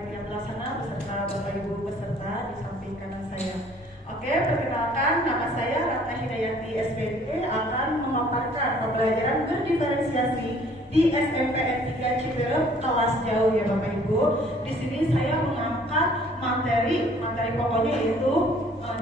panitia pelaksana beserta Bapak Ibu peserta di samping kanan saya. Oke, perkenalkan nama saya Ratna Hidayati SPT akan memaparkan pembelajaran berdiferensiasi di SMPN 3 Ciberem kelas jauh ya Bapak Ibu. Di sini saya mengangkat materi pokoknya yaitu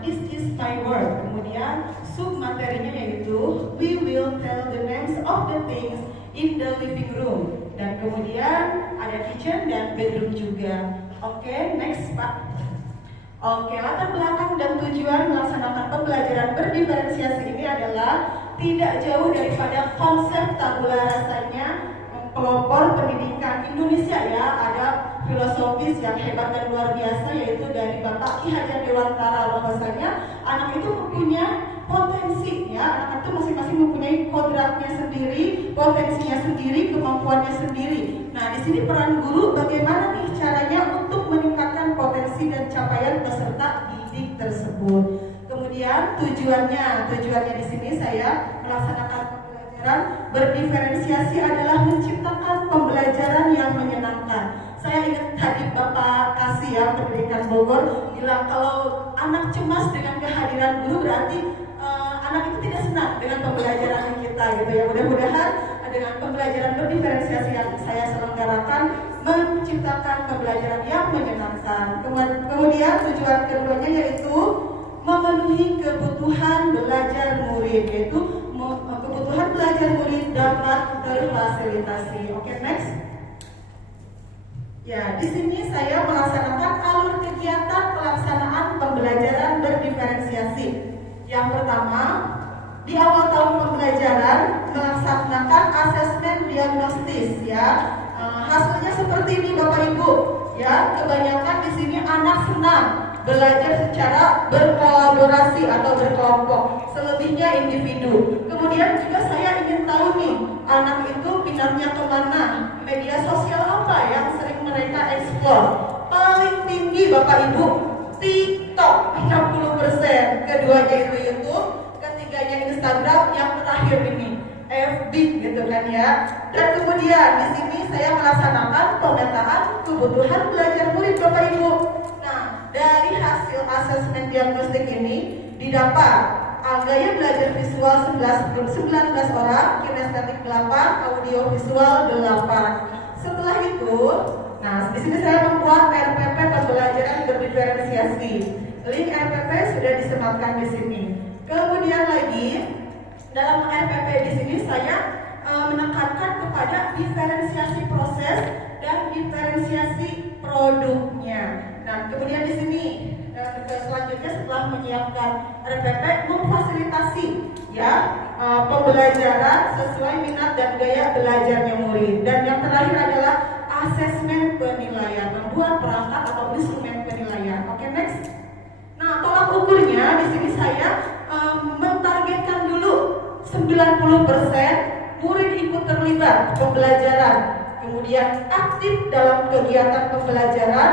This is my word. Kemudian sub materinya yaitu We will tell the names of the things in the living room. Dan kemudian ada kitchen dan bedroom juga. Oke, next Pak. Oke, latar belakang dan tujuan melaksanakan pembelajaran berdiferensiasi ini adalah tidak jauh daripada konsep tabula rasanya pelopor pendidikan Indonesia ya. Ada filosofis yang hebat dan luar biasa yaitu dari Bapak Ki Hajar Dewantara, bahwasanya anak itu mempunyai potensi ya, anak itu masing-masing mempunyai kodratnya sendiri, potensinya sendiri, kemampuannya sendiri. Nah, di sini peran guru bagaimana nih caranya untuk meningkatkan potensi dan capaian peserta didik tersebut. Kemudian tujuannya di sini saya melaksanakan pembelajaran berdiferensiasi adalah menciptakan pembelajaran yang menyenangkan. Saya ingat tadi Bapak Kasih ya, Pendidikan Bogor bilang kalau anak cemas dengan kehadiran guru berarti anak itu tidak senang dengan pembelajaran kita gitu ya. Mudah-mudahan dengan pembelajaran berdiferensiasi yang saya selenggarakan menciptakan pembelajaran yang menyenangkan. Kemudian tujuan keduanya yaitu memenuhi kebutuhan belajar murid, yaitu kebutuhan belajar murid dapat terfasilitasi. Oke, next. Ya, di sini saya melaksanakan alur kegiatan pelaksanaan pembelajaran berdiferensiasi. Yang pertama, di awal tahun pembelajaran melaksanakan asesmen diagnostis ya. Hasilnya seperti ini Bapak Ibu ya. Kebanyakan di sini anak senang belajar secara berkolaborasi atau berkelompok, selebihnya individu. Kemudian juga saya ingin tahu nih, anak itu minatnya kemana, media sosial apa yang sering mereka eksplor. Paling tinggi Bapak Ibu TikTok 60%, keduanya itu YouTube, ketiganya Instagram, yang terakhir ini FB gitu kan ya. Dan kemudian di sini saya melaksanakan pemetaan kebutuhan belajar murid Bapak Ibu. Nah, dari hasil asesmen diagnostik ini didapat gaya belajar visual 19 orang, kinestetik 8, audio visual 8. Setelah itu, nah di sini saya membuat RPP pembelajaran berdiferensiasi. Link RPP sudah disematkan di sini. Kemudian lagi dalam RPP di sini saya menekankan kepada diferensiasi proses dan diferensiasi produknya. Nah, kemudian di sini selanjutnya setelah menyiapkan RPP memfasilitasi ya pembelajaran sesuai minat dan gaya belajarnya murid. Dan yang terakhir adalah asesmen penilaian, membuat perangkat atau instrumen penilaian. Oke, next. Nah, tolak ukurnya di sini saya mentargetkan dulu 90% murid ikut terlibat pembelajaran, kemudian aktif dalam kegiatan pembelajaran,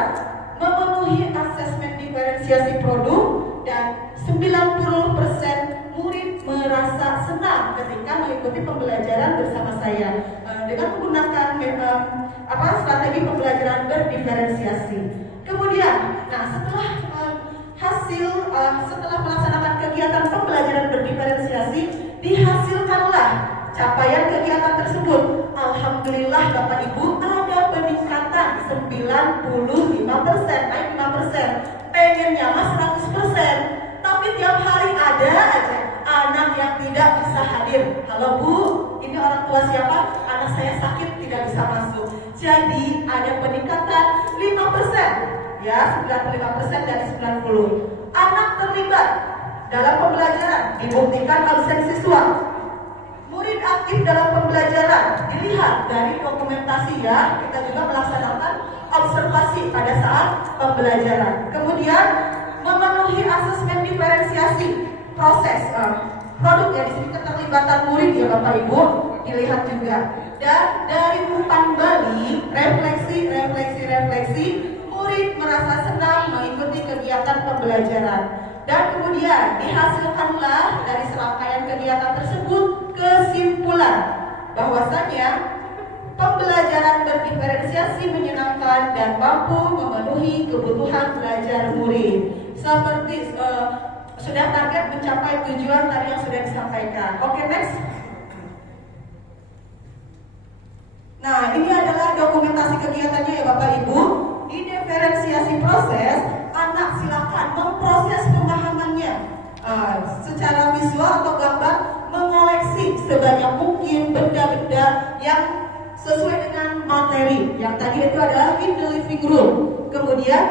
memenuhi asesmen diferensiasi produk, dan 90% murid merasa senang ketika mengikuti pembelajaran bersama saya dengan menggunakan strategi pembelajaran berdiferensiasi. Kemudian, nah setelah melaksanakan kegiatan pembelajaran berdiferensiasi, dihasilkanlah capaian kegiatan tersebut. Alhamdulillah Bapak Ibu ada peningkatan 95%, naik 5%. Pengennya mas 100%, tapi tiap hari ada aja anak yang tidak bisa hadir. Halo Bu, ini orang tua siapa? Anak saya sakit tidak bisa masuk. Jadi ada peningkatan 5%, ya 95% dari 90. Anak terlibat dalam pembelajaran dibuktikan absen siswa. Murid aktif dalam pembelajaran dilihat dari dokumentasi ya. Kita juga melaksanakan observasi pada saat pembelajaran. Kemudian memenuhi asesmen diferensiasi proses produknya, di sini keterlibatan murid ya Bapak Ibu dilihat juga. Dan dari umpan balik refleksi murid merasa senang mengikuti kegiatan pembelajaran. Dan kemudian dihasilkanlah dari serangkaian kegiatan tersebut kesimpulan bahwasanya pembelajaran berdiferensiasi menyenangkan dan mampu memenuhi kebutuhan belajar murid. Seperti sudah target mencapai tujuan tadi yang sudah disampaikan. Oke, next. Nah, ini adalah dokumentasi kegiatannya ya Bapak Ibu. Di diferensiasi proses, anak silakan memproses pemahamannya secara visual atau gambar, mengoleksi sebanyak mungkin benda-benda yang sesuai dengan materi. Yang tadi itu adalah in the living room. Kemudian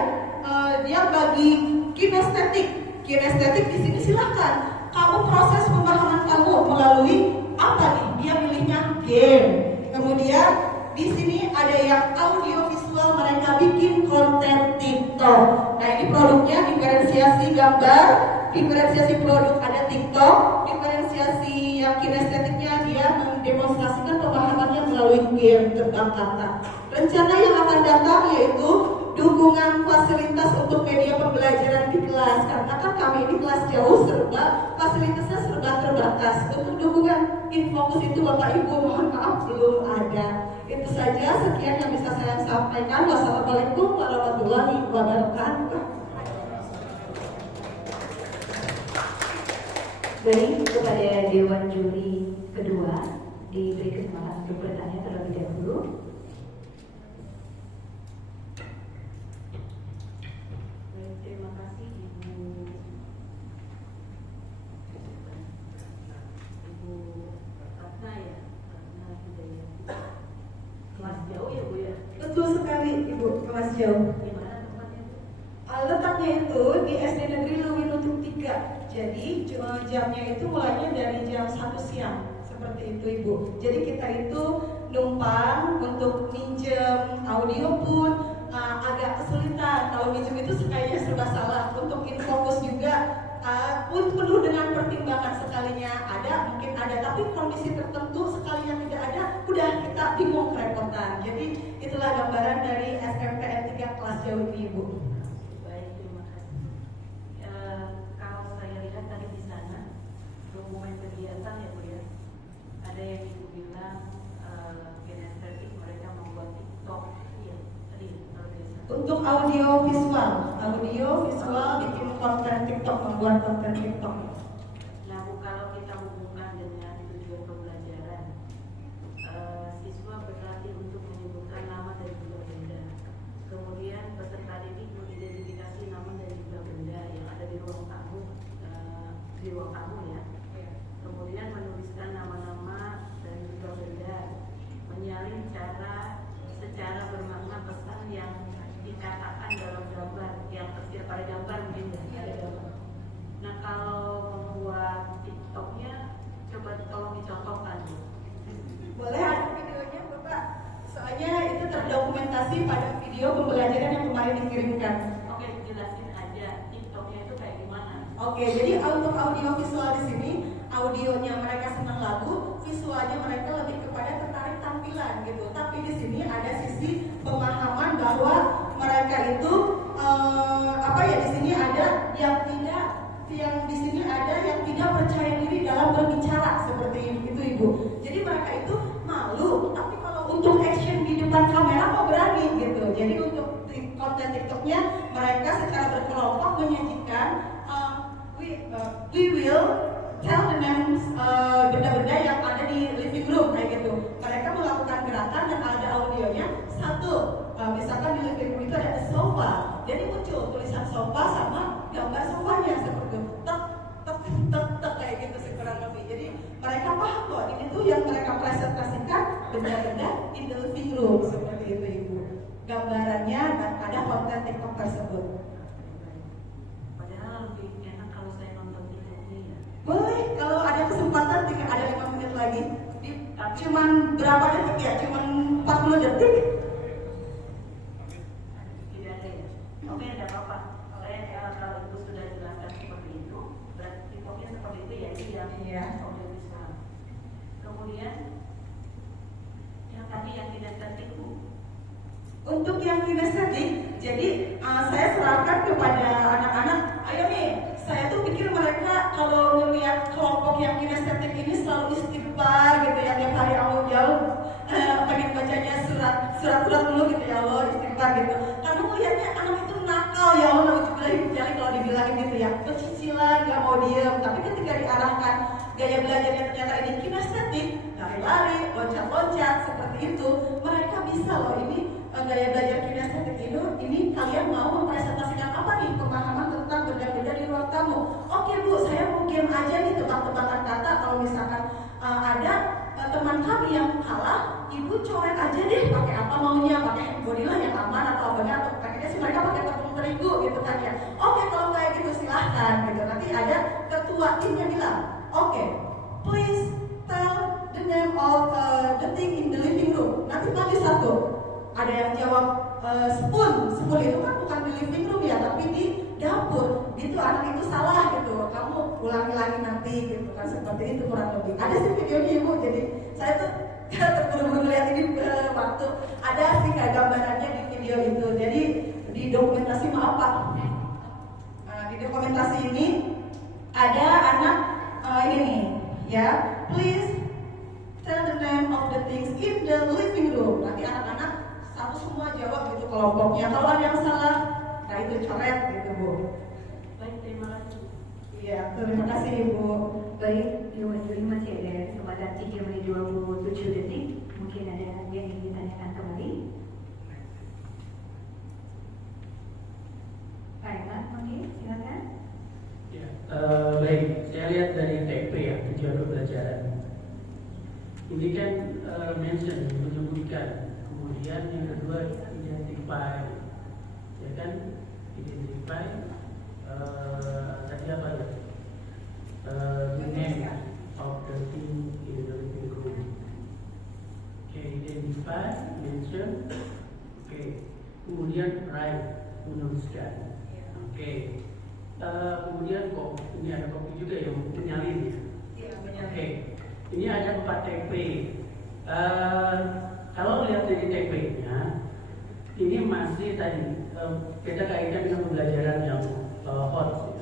dia bagi kinestetik. Kinestetik di sini silakan kamu proses pemahaman kamu melalui apa nih? Dia milihnya game. Kemudian di sini ada yang audio visual, mereka bikin konten TikTok. Nah, ini produknya diferensiasi gambar, diferensiasi produk ada TikTok, diferensiasi yang kinestetiknya dia mendemonstrasikan pemahamannya melalui game tentang kata. Rencana yang akan datang yaitu dukungan fasilitas untuk media pembelajaran di kelas, karena kan kami ini kelas jauh serba fasilitasnya serba terbatas. Untuk dukungan Infokus itu Bapak Ibu mohon maaf belum ada. Itu saja, sekian yang bisa saya sampaikan. Wassalamualaikum warahmatullahi wabarakatuh. Baik, kepada Dewan Juri kedua diberi kesempatan untuk bertanya terlebih dahulu. Baik, terima kasih Ibu Ratna ya, Ratna Hidayati. Kelas jauh ya Bu ya? Betul sekali Ibu, kelas jauh. Di mana tempatnya Bu? Letaknya itu di SD Negeri Lewi Nutuk 3. Jadi jamnya itu mulainya dari jam 1 siang. Seperti itu Ibu. Jadi kita itu numpang untuk minjem audio pun agak kesulitan. Kalau minjem itu kayaknya serba salah. Untuk Infokus juga penuh dengan pertimbangan, sekalinya ada, mungkin ada, tapi kondisi tertentu sekalinya tidak ada, udah kita bingung kerepotan. Jadi itulah gambaran dari SMPN 3 kelas jauh ini Ibu. Baik, terima kasih. Kalau saya lihat tadi di sana dokumen kegiatan ya Bu ya, ada yang Ibu bilang kinestetik mereka membuat TikTok, iya tadi luar biasa. Untuk audio visual bikin konten TikTok, membuat konten TikTok. Nah Bu, kalau kita hubungkan dengan tujuan pembelajaran, siswa berlatih untuk menyebutkan nama dan juga benda. Kemudian peserta didik mengidentifikasi nama dan juga benda yang ada di ruang tamu ya. Kemudian menuliskan nama-nama dan juga benda, menyalin secara bermakna pesan yang dikatakan dalam gambar, yang tersirat pada gambar mungkin ya, ada gambar. Nah kalau membuat TikToknya, coba tolong dicontohkan Bu. Boleh ada videonya Bapak? Soalnya itu terdokumentasi pada video pembelajaran yang kemarin dikirimkan. Oke, jelasin aja TikToknya itu kayak gimana. Oke, jadi untuk audio visual di sini, audionya mereka senang lagu, visualnya mereka lebih kepada tertarik tampilan gitu. Tapi di sini ada sisi pemahaman bahwa mereka itu di sini ada yang tidak percaya diri dalam berbicara seperti itu Ibu. Jadi mereka itu malu, tapi kalau untuk action di depan kamera kok berani gitu. Jadi untuk konten TikToknya mereka secara berkelompok menyajikan we will tell the names benda-benda yang ada di living room kayak gitu. Mereka melakukan gerakan dan ada audionya. Misalkan di living room itu ada sofa, jadi muncul tulisan sofa sama gambar sofanya seperti itu. Tek kayak gitu kurang lebih. Jadi mereka paham kok ini tuh yang mereka presentasikan benda-benda in the living room seperti itu Ibu. Gambarannya dan ada konten TikTok tersebut. Padahal lebih enak kalau saya nonton TikToknya ya. Boleh, kalau ada kesempatan tinggal ada 5 menit lagi. Cuman berapa detik ya? Cuman 40 detik. Tidak ada ya? Oke, tidak apa-apa. Kalau Ibu sudah jelaskan seperti itu, berarti TikToknya seperti itu ya, ini yang audio visual. Kemudian yang tadi yang kinestetik Bu. Untuk yang kinestetik, jadi saya serahkan kepada anak-anak. Ayo nih, saya tuh pikir mereka kalau melihat kelompok yang kinestetik ini selalu istighfar gitu ya, tiap hari jauh pengen baca surat-surat dulu gitu ya Allah, istighfar gitu. Karena melihatnya anak itu nakal ya Allah, nauzubillah kalau dibilangin gitu ya, pecicilan, nggak mau diem. Tapi ketika diarahkan gaya belajarnya ternyata ini kinestetik, lari-lari, loncat-loncat seperti itu, mereka bisa loh ini gaya belajar kinestetik ini kalian mau mempresentasikan apa nih pemahaman tentang benda-benda di ruang tamu. Oke Bu, saya mau game aja nih tebak-tebakan kata. Kalau misalkan ada teman kami yang kalah, Ibu coret aja deh pakai apa maunya, pakai bodilah yang aman atau apanya, atau pakainya sih mereka pakai tepung terigu gitu kan ya. Oke, kalau kayak gitu silahkan gitu. Nanti ada ketua timnya bilang, oke, please tell the name of the thing in the living room. Nanti maju satu. Ada yang jawab spoon itu kan bukan di living room ya, tapi di dapur. Itu anak itu salah gitu. Kamu ulangi lagi nanti gitu kan, seperti itu kurang lebih. Ada sih videonya Ibu, jadi saya tuh terburu-buru lihat ini waktu ada sih kayak gambarannya di video itu. Jadi di dokumentasi di dokumentasi ini ada anak ini nih ya, please tell the name of the things in the living room. Nanti anak-anak satu semua jawab gitu kelompoknya. Kalau ada yang salah, nah itu coret gitu Bu. Baik, terima kasih. Iya, terima kasih Ibu. Baik, Ibu Juli masih ada kesempatan 3 menit 27 detik. Mungkin ada yang ingin ditanyakan kembali. Pak Eman, oke, silakan. Ya, baik, saya lihat dari TP ya, tujuan pembelajaran. Ini kan mention, menyebutkan. Kemudian yang kedua identify, ya kan? Identify tadi apa ya? The name of the thing in the living room. Identify, mention, kemudian write, menuliskan. Kemudian kok ini ada kopi juga yang menyalin ya. Ini ada 4 TP. Kalau lihat dari TP-nya, ini masih tadi kita kaitkan dengan pembelajaran yang hot.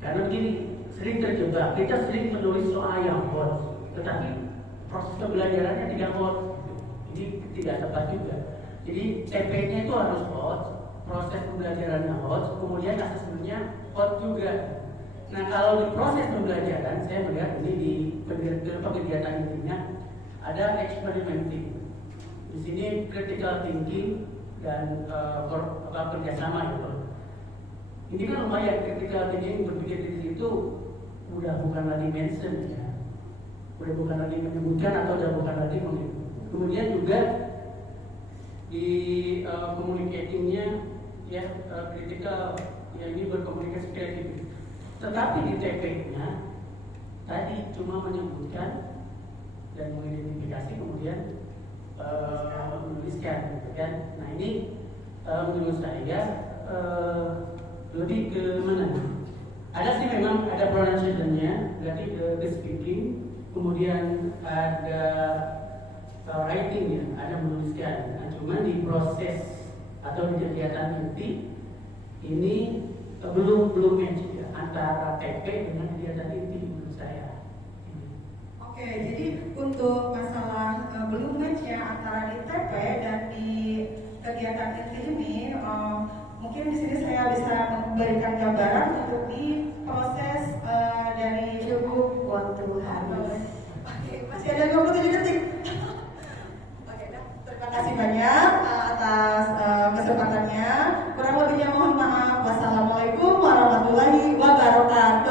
Karena begini, sering terjebak, kita sering menulis soal yang hot, tetapi proses pembelajarannya tidak hot. Ini tidak tepat juga. Jadi TP-nya itu harus hot, proses pembelajarannya hot, kemudian asesmennya hot juga. Nah, kalau di proses pembelajaran, saya melihat ini di kegiatan intinya ada experimenting. Di sini critical thinking dan kerjasama gitu. Ini kan lumayan, critical thinking berpikir di situ udah bukan lagi mention ya, udah bukan lagi menyebutkan atau udah bukan lagi menghitung. Kemudian juga di communicatingnya ya critical ya ini berkomunikasi kreatif. Tetapi di TP-nya tadi cuma menyebutkan dan mengidentifikasi kemudian menuliskan gitu kan. Nah ini menurut saya lebih ke mana? Ada sih memang ada pronunciation-nya, berarti the speaking, kemudian ada writing ya, ada menuliskan. Nah, cuma di proses atau di kegiatan inti ini belum match ya antara TP dengan kegiatan inti menurut saya. Oke, jadi untuk masalah belum match ya antara di TP dan di kegiatan inti ini, mungkin di sini saya bisa memberikan gambaran untuk di proses dari Cukup waktu habis. Oke, masih ada 27 detik. Oke, terima kasih banyak atas kesempatannya. Kurang lebihnya mohon maaf. Wassalamualaikum warahmatullahi wabarakatuh.